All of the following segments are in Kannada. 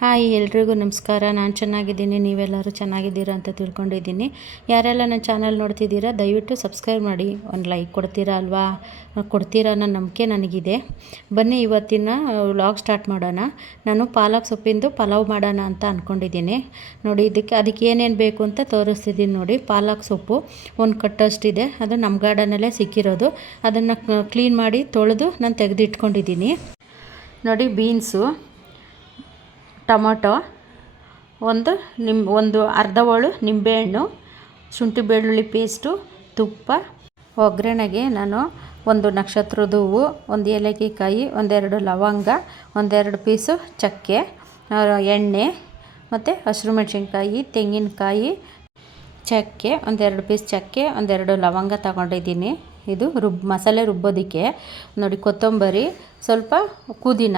ಹಾಯ್, ಎಲ್ರಿಗೂ ನಮಸ್ಕಾರ. ನಾನು ಚೆನ್ನಾಗಿದ್ದೀನಿ. ನೀವೆಲ್ಲರೂ ಚೆನ್ನಾಗಿದ್ದೀರಾ ಅಂತ ತಿಳ್ಕೊಂಡಿದ್ದೀನಿ. ಯಾರೆಲ್ಲ ನನ್ನ ಚಾನಲ್ ನೋಡ್ತಿದ್ದೀರಾ, ದಯವಿಟ್ಟು ಸಬ್ಸ್ಕ್ರೈಬ್ ಮಾಡಿ. ಒಂದು ಲೈಕ್ ಕೊಡ್ತೀರಾ ಅಲ್ವಾ? ಕೊಡ್ತೀರಾ ಅನ್ನೋ ನಂಬಿಕೆ ನನಗಿದೆ. ಬನ್ನಿ, ಇವತ್ತಿನ ವ್ಲಾಗ್ ಸ್ಟಾರ್ಟ್ ಮಾಡೋಣ. ನಾನು ಪಾಲಕ್ ಸೊಪ್ಪಿಂದು ಪಲಾವ್ ಮಾಡೋಣ ಅಂತ ಅಂದ್ಕೊಂಡಿದ್ದೀನಿ ನೋಡಿ, ಇದಕ್ಕೆ, ಅದಕ್ಕೆ ಏನೇನು ಬೇಕು ಅಂತ ತೋರಿಸ್ತಿದ್ದೀನಿ ನೋಡಿ. ಪಾಲಕ್ ಸೊಪ್ಪು ಒಂದು ಕಟ್ಟಷ್ಟಿದೆ. ಅದು ನಮ್ಮ ಗಾರ್ಡನಲ್ಲೇ ಸಿಕ್ಕಿರೋದು. ಅದನ್ನು ಕ್ಲೀನ್ ಮಾಡಿ ತೊಳೆದು ನಾನು ತೆಗೆದಿಟ್ಕೊಂಡಿದ್ದೀನಿ. ನೋಡಿ, ಬೀನ್ಸು. ಟೊಮೊಟೊ, ಒಂದು ನಿಮ್, ಒಂದು ಅರ್ಧ ಹೋಳು ನಿಂಬೆಹಣ್ಣು, ಶುಂಠಿ ಬೆಳ್ಳುಳ್ಳಿ ಪೇಸ್ಟು, ತುಪ್ಪ, ಒಗ್ಗರಣೆಗೆ ನಾನು ಒಂದು ನಕ್ಷತ್ರದ ಹೂವು, ಒಂದು ಏಲಕ್ಕಿಕಾಯಿ, ಒಂದೆರಡು ಲವಂಗ, ಒಂದೆರಡು ಪೀಸು ಚಕ್ಕೆ ಎಣ್ಣೆ, ಮತ್ತು ಹಸಿರು ಮೆಣಸಿನ್ಕಾಯಿ, ತೆಂಗಿನಕಾಯಿ, ಚಕ್ಕೆ, ಒಂದೆರಡು ಪೀಸ್ ಚಕ್ಕೆ, ಒಂದೆರಡು ಲವಂಗ ತಗೊಂಡಿದ್ದೀನಿ. ಇದು ರುಬ್, ಮಸಾಲೆ ರುಬ್ಬೋದಕ್ಕೆ. ನೋಡಿ, ಕೊತ್ತಂಬರಿ, ಸ್ವಲ್ಪ ಪುದೀನ.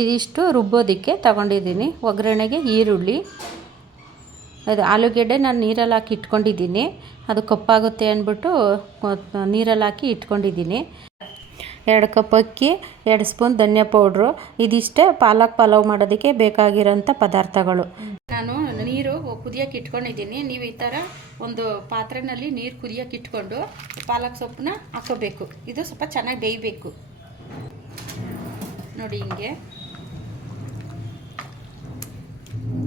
ಇದಿಷ್ಟು ರುಬ್ಬೋದಕ್ಕೆ ತಗೊಂಡಿದ್ದೀನಿ. ಒಗ್ಗರಣೆಗೆ ಈರುಳ್ಳಿ, ಅದು ಆಲೂಗೆಡ್ಡೆ ನಾನು ನೀರಲ್ಲಿ ಹಾಕಿ ಇಟ್ಕೊಂಡಿದ್ದೀನಿ. ಅದು ಕಪ್ಪಾಗುತ್ತೆ ಅಂದ್ಬಿಟ್ಟು ನೀರಲ್ಲಿ ಹಾಕಿ ಇಟ್ಕೊಂಡಿದ್ದೀನಿ. ಎರಡು ಕಪ್ ಅಕ್ಕಿ, ಎರಡು ಸ್ಪೂನ್ ಧನಿಯಾ ಪೌಡ್ರು, ಇದಿಷ್ಟೇ ಪಾಲಕ್ ಪಲಾವ್ ಮಾಡೋದಕ್ಕೆ ಬೇಕಾಗಿರೋಂಥ ಪದಾರ್ಥಗಳು. ನಾನು ನೀರು ಕುದಿಯೋಕೆ ಇಟ್ಕೊಂಡಿದ್ದೀನಿ. ನೀವು ಈ ಥರ ಒಂದು ಪಾತ್ರೆನಲ್ಲಿ ನೀರು ಕುದಿಯೋಕೆ ಇಟ್ಕೊಂಡು ಪಾಲಕ್ ಸೊಪ್ಪನ್ನ ಹಾಕೋಬೇಕು. ಇದು ಸ್ವಲ್ಪ ಚೆನ್ನಾಗಿ ಬೇಯಬೇಕು. ನೋಡಿ ಹಿಂಗೆ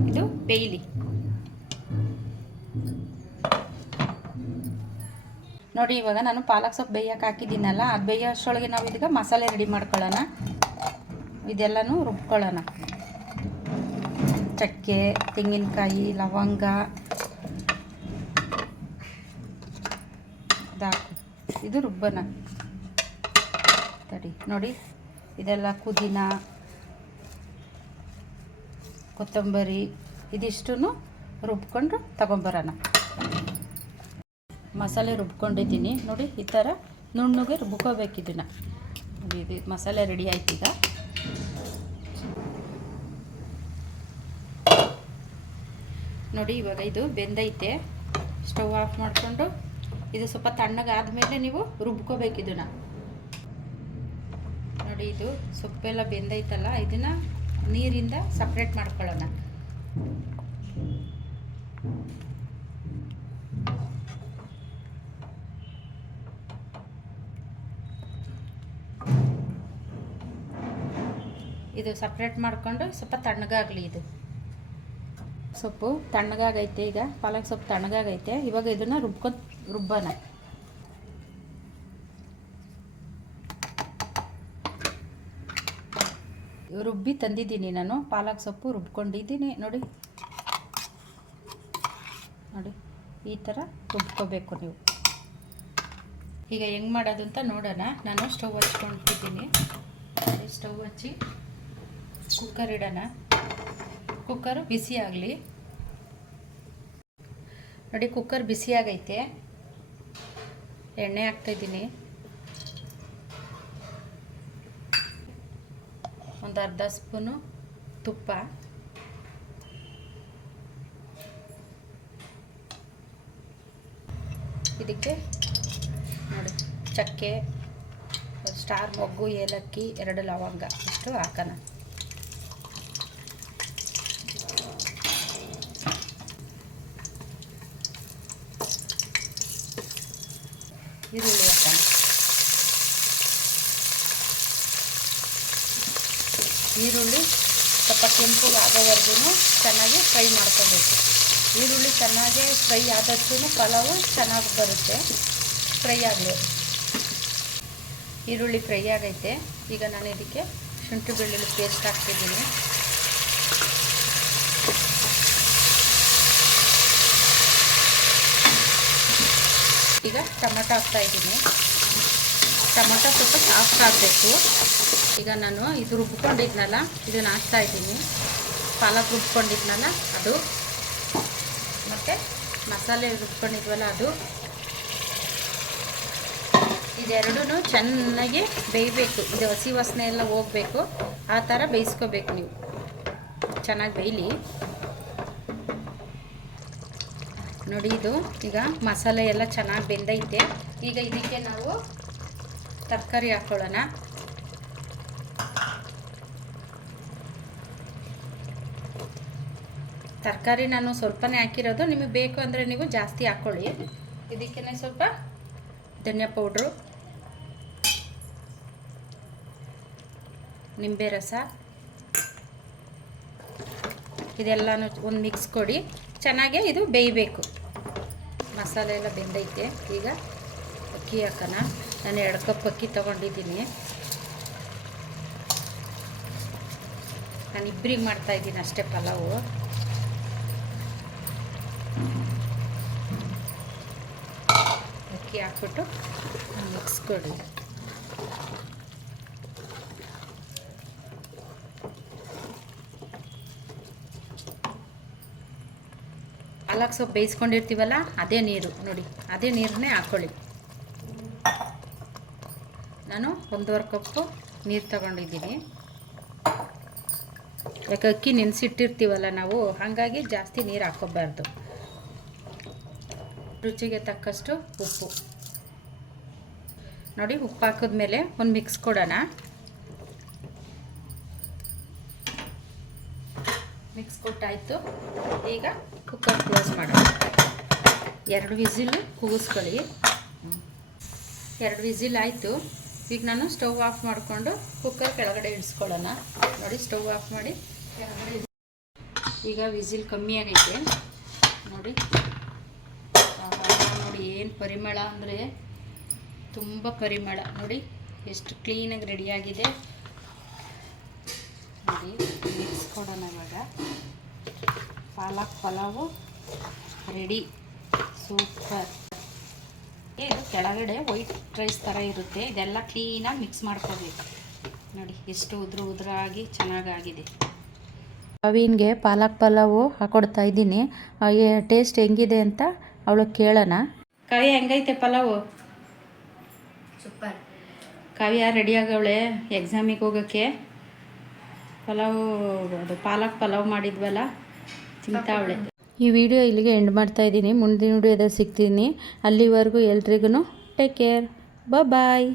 ಇದು ಬೇಯಲಿ. ನೋಡಿ, ಇವಾಗ ನಾನು ಪಾಲಕ್ ಸೊಪ್ಪು ಬೇಯಕ್ಕೆ ಹಾಕಿದ್ದೀನಲ್ಲ, ಅದು ಬೇಯೋ ಅಷ್ಟೊಳಗೆ ನಾವು ಇದೀಗ ಮಸಾಲೆ ರೆಡಿ ಮಾಡ್ಕೊಳ್ಳೋಣ. ಇದೆಲ್ಲನೂ ರುಬ್ಕೊಳ್ಳೋಣ. ಚಕ್ಕೆ, ತೆಂಗಿನಕಾಯಿ, ಲವಂಗ. ಇದಾಕು ಇದು ರುಬ್ಬನ ತಡಿ. ನೋಡಿ, ಇದೆಲ್ಲ ಪುದೀನ, ಕೊತ್ತಂಬರಿ. ಇದಿಷ್ಟು ರುಬ್ಕೊಂಡು ತಗೊಂಬರೋಣ. ಮಸಾಲೆ ರುಬ್ಕೊಂಡಿದ್ದೀನಿ. ನೋಡಿ, ಈ ಥರ ನುಣ್ಣಗೆ ರುಬ್ಕೋಬೇಕು ಇದನ್ನು. ಇದು ಮಸಾಲೆ ರೆಡಿ ಆಯ್ತು ಈಗ. ನೋಡಿ, ಇವಾಗ ಇದು ಬೆಂದೈತೆ. ಸ್ಟವ್ ಆಫ್ ಮಾಡಿಕೊಂಡು ಇದು ಸ್ವಲ್ಪ ತಣ್ಣಗಾದ್ಮೇಲೆ ನೀವು ರುಬ್ಕೋಬೇಕು ಇದನ್ನು. ನೋಡಿ, ಇದು ಸೊಪ್ಪೆಲ್ಲ ಬೆಂದೈತಲ್ಲ, ಇದನ್ನು ನೀರಿಂದ ಸಪ್ರೇಟ್ ಮಾಡ್ಕೊಳ್ಳೋಣ. ಇದು ಸಪ್ರೇಟ್ ಮಾಡಿಕೊಂಡು ಸ್ವಲ್ಪ ತಣ್ಣಗಾಗಲಿ ಇದು. ಸೊಪ್ಪು ತಣ್ಣಗಾಗೈತೆ ಈಗ. ಪಾಲಕ್ ಸೊಪ್ಪು ತಣ್ಣಗಾಗೈತೆ. ಇವಾಗ ಇದನ್ನು ರುಬ್ಕೊ ರುಬ್ಬೋಣ. ರುಬ್ಬಿ ತಂದಿದ್ದೀನಿ ನಾನು. ಪಾಲಕ್ ಸೊಪ್ಪು ರುಬ್ಕೊಂಡಿದ್ದೀನಿ. ನೋಡಿ. ನೋಡಿ, ಈ ಥರ ರುಬ್ಕೋಬೇಕು ನೀವು. ಈಗ ಹೆಂಗೆ ಮಾಡೋದು ಅಂತ ನೋಡೋಣ. ನಾನು ಸ್ಟವ್ ಹಚ್ಕೊಂಡಿದ್ದೀನಿ. ಸ್ಟವ್ ಹಚ್ಚಿ ಕುಕ್ಕರ್ ಇಡೋಣ. ಕುಕ್ಕರು ಬಿಸಿ ಆಗಲಿ. ನೋಡಿ, ಕುಕ್ಕರ್ ಬಿಸಿ ಆಗೈತೆ. ಎಣ್ಣೆ ಹಾಕ್ತಾಯಿದ್ದೀನಿ ಒಂದು ಅರ್ಧ ಸ್ಪೂನು ತುಪ್ಪ ಇದಕ್ಕೆ ನೋಡಿ ಚಕ್ಕೆ ಸ್ಟಾರ್ ಮೊಗ್ಗು ಏಲಕ್ಕಿ ಎರಡು ಲವಂಗ ಇಷ್ಟು ಹಾಕೋಣ ಈರುಳ್ಳಿ ಹಾಕೋಣ ಈರುಳ್ಳಿ ಸ್ವಲ್ಪ ಕೆಂಪು ಆಗೋವರೆಗೂ ಚೆನ್ನಾಗಿ ಫ್ರೈ ಮಾಡ್ಕೋಬೇಕು. ಈರುಳ್ಳಿ ಚೆನ್ನಾಗಿ ಫ್ರೈ ಆದಷ್ಟು ಪಲಾವು ಚೆನ್ನಾಗಿ ಬರುತ್ತೆ. ಫ್ರೈ ಆಗಲಿ. ಈರುಳ್ಳಿ ಫ್ರೈ ಆಗೈತೆ. ಈಗ ನಾನು ಇದಕ್ಕೆ ಶುಂಠಿ ಬೆಳ್ಳುಳ್ಳಿ ಪೇಸ್ಟ್ ಹಾಕ್ತಿದ್ದೀನಿ. ಈಗ ಟೊಮೆಟೊ ಹಾಕ್ತಾ ಇದ್ದೀನಿ. ಟೊಮೆಟೊ ಸ್ವಲ್ಪ ಸಾಫ್ಟ್ ಆಗಬೇಕು ಈಗ ನಾನು ಇದು ರುಬ್ಕೊಂಡಿದ್ನಲ್ಲ ಇದನ್ನು ಹಾಕ್ತಾ ಇದ್ದೀನಿ. ಪಾಲಕ್ ರುಬ್ಕೊಂಡಿದ್ನಲ್ಲ, ಅದು. ಮತ್ತು ಮಸಾಲೆ ರುಬ್ಕೊಂಡಿದ್ವಲ್ಲ, ಅದು. ಇದೆರಡೂ ಚೆನ್ನಾಗಿ ಬೇಯಬೇಕು. ಇದು ಹಸಿ ವಾಸನೆ ಎಲ್ಲ ಹೋಗಬೇಕು. ಆ ಥರ ಬೇಯಿಸ್ಕೋಬೇಕು ನೀವು. ಚೆನ್ನಾಗಿ ಬೇಯಲಿ. ನೋಡಿ ಇದು. ಈಗ ಮಸಾಲೆ ಎಲ್ಲ ಚೆನ್ನಾಗಿ ಬೆಂದೈತೆ. ಈಗ ಇದಕ್ಕೆ ನಾವು ತರಕಾರಿ ಹಾಕ್ಕೊಳ್ಳೋಣ ತರಕಾರಿ ನಾನು ಸ್ವಲ್ಪನೇ ಹಾಕಿರೋದು. ನಿಮಗೆ ಬೇಕು ಅಂದರೆ ನೀವು ಜಾಸ್ತಿ ಹಾಕ್ಕೊಳ್ಳಿ ಇದಕ್ಕೆ ಸ್ವಲ್ಪ ಧನಿಯಾ ಪೌಡ್ರು, ನಿಂಬೆ ರಸ, ಇದೆಲ್ಲನೂ ಒಂದು ಮಿಕ್ಸ್ ಕೊಡಿ. ಚೆನ್ನಾಗೆ ಇದು ಬೇಯಬೇಕು. ಮಸಾಲೆ ಎಲ್ಲ ಬೆಂದೈತೆ. ಈಗ ಅಕ್ಕಿ ಹಾಕೋಣ. ನಾನು ಎರಡು ಕಪ್ ಅಕ್ಕಿ ತೊಗೊಂಡಿದ್ದೀನಿ. ನಾನು ಇಬ್ಬರಿಗೆ ಮಾಡ್ತಾಯಿದ್ದೀನಿ ಅಷ್ಟೇ ಪಲಾವು. ಅಕ್ಕಿ ಹಾಕ್ಬಿಟ್ಟು ಮಿಕ್ಸ್ ಕೊಡಿ ಪಾಲಕ್ ಸೊಪ್ಪು ಬೇಯಿಸ್ಕೊಂಡಿರ್ತೀವಲ್ಲ, ಅದೇ ನೀರು ನೋಡಿ, ಅದೇ ನೀರನ್ನೇ ಹಾಕ್ಕೊಳ್ಳಿ ನಾನು ಒಂದೂವರೆ ಕಪ್ಪು ನೀರು ತಗೊಂಡಿದ್ದೀನಿ. ಯಾಕೆ ಅಕ್ಕಿ ನೆನೆಸಿಟ್ಟಿರ್ತೀವಲ್ಲ ನಾವು, ಹಾಗಾಗಿ ಜಾಸ್ತಿ ನೀರು ಹಾಕೋಬಾರ್ದು ರುಚಿಗೆ ತಕ್ಕಷ್ಟು ಉಪ್ಪು. ನೋಡಿ, ಉಪ್ಪು ಹಾಕಿದ್ಮೇಲೆ ಒಂದು ಮಿಕ್ಸ್ ಕೊಡೋಣ. ಮಿಕ್ಸ್ ಕೊಟ್ಟಾಯಿತು. ಈಗ ಕುಕ್ಕರ್ ಕ್ಲೋಸ್ ಮಾಡೋಣ. ಎರಡು ವಿಸಿಲು ಕೂಗಿಸ್ಕೊಳ್ಳಿ ಎರಡು ವಿಸಿಲ್ ಆಯಿತು. ಈಗ ನಾನು ಸ್ಟವ್ ಆಫ್ ಮಾಡಿಕೊಂಡು ಕುಕ್ಕರ್ ಕೆಳಗಡೆ ಇಳಿಸ್ಕೊಳ್ಳೋಣ ನೋಡಿ, ಸ್ಟವ್ ಆಫ್ ಮಾಡಿ. ಈಗ ವಿಸಿಲ್ ಕಮ್ಮಿ ಆಗೈತೆ. ನೋಡಿ. ನೋಡಿ, ಏನು ಪರಿಮಳ ಅಂದರೆ ತುಂಬ ಪರಿಮಳ. ನೋಡಿ, ಎಷ್ಟು ಕ್ಲೀನಾಗಿ ರೆಡಿಯಾಗಿದೆ ನೋಡಿ ಮಿಕ್ಸ್ ಕೊಡೋಣ ಇವಾಗ. Palak pulao ready super. ಇದು ಕೆಳಗಡೆ ವೈಟ್ ರೈಸ್ ಥರ ಇರುತ್ತೆ. ಇದೆಲ್ಲ ಕ್ಲೀನಾಗಿ ಮಿಕ್ಸ್ ಮಾಡ್ಕೋಬೇಕು. ನೋಡಿ ಎಷ್ಟು ಉದ್ರ ಉದ್ರಾಗಿ ಚೆನ್ನಾಗಾಗಿದೆ. ಅವಿನ್ಗೆ ಪಾಲಕ್ ಪಲಾವು ಹಾಕೊಡ್ತಾ ಇದ್ದೀನಿ. ಟೇಸ್ಟ್ ಹೆಂಗಿದೆ ಅಂತ ಅವಳು ಕೇಳೋಣ. ಕವಿ ಹೆಂಗೈತೆ ಪಲಾವು? ಸೂಪರ್. ಕಾವ್ಯ ರೆಡಿ ಆಗವಳೆ? ಎಕ್ಸಾಮಿಗೆ ಹೋಗೋಕ್ಕೆ? ಪಲಾವು ಅದು ಪಾಲಕ್ ಪಲಾವ್ ಮಾಡಿದ್ವಲ್ಲ ತಿಂತಾವಳೆ. ಈ ವಿಡಿಯೋ ಇಲ್ಲಿಗೆ ಎಂಡ್ ಮಾಡ್ತಾ ಇದ್ದೀನಿ. ಮುಂದಿನ ವಿಡಿಯೋದಲ್ಲಿ ಸಿಗ್ತೀನಿ. ಅಲ್ಲಿವರೆಗೂ ಎಲ್ರಿಗೂ ಟೇಕ್ ಕೇರ್ ಬಾಯ್